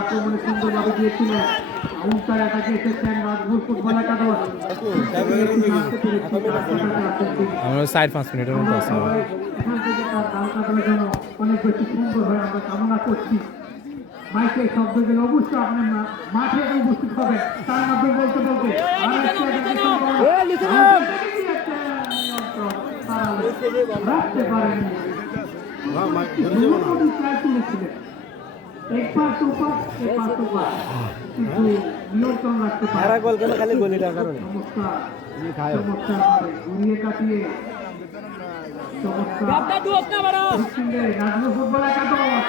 আক্রমণে সুন্দরভাবে দিয়েছিলেন কাউন্টার অ্যাটাকে এসেছেন রাজপুর ফুটবল একাদশ। আমরা 4-5 মিনিটের মতো আছে। এখান থেকে তার দাম কাটানোর জন্য অনেক বেশি সুন্দর হয়ে আমরা কামনা করছি। মাইকের শব্দ দিলে অবশ্যই আপনি মাঠে উপস্থিত হবেন। তার মাধ্যমে বলতে বলতে রাখতে পারেনি, তুলেছিলেন একবার সুপার একবার সুপার, কিন্তু নিয়ন্ত্রণ রাখতে পারে। চমৎকার চমৎকার ঘুরিয়ে কাটিয়ে চমৎকার ফুটবল একাদশ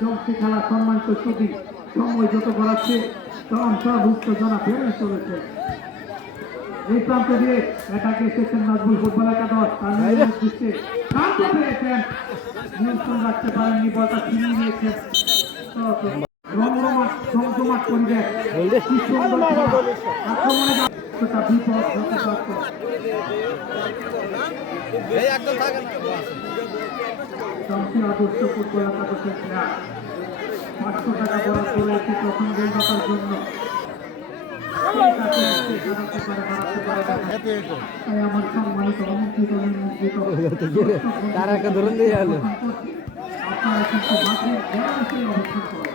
চমকে খেলা সম্মানিত ছবি সময় যত করাচ্ছে উত্তেজনা বেড়ে চলেছে। এই প্রান্ত দিয়ে এটাকে এসেছেন নাজমুল ফুটবল একাদশ, তার দৃষ্টি শান্ত পেয়েছেন, নিয়ন্ত্রণ রাখতে পারেননি, বলটা ছিনিয়ে নিয়েছেন। রমরমাট জমজমাট পরিবেশ, কি সুন্দর আক্রমণে বিপদ হতে পারত। আদর্শ ফুটবল একাদশের প্লেয়ার 500 টাকা বরাদ্দ রয়েছে প্রথম গোলদাতার জন্য। আমার সম্মানিত আমন্ত্রিত আপনারা কিন্তু মাঠে অবস্থান করেন।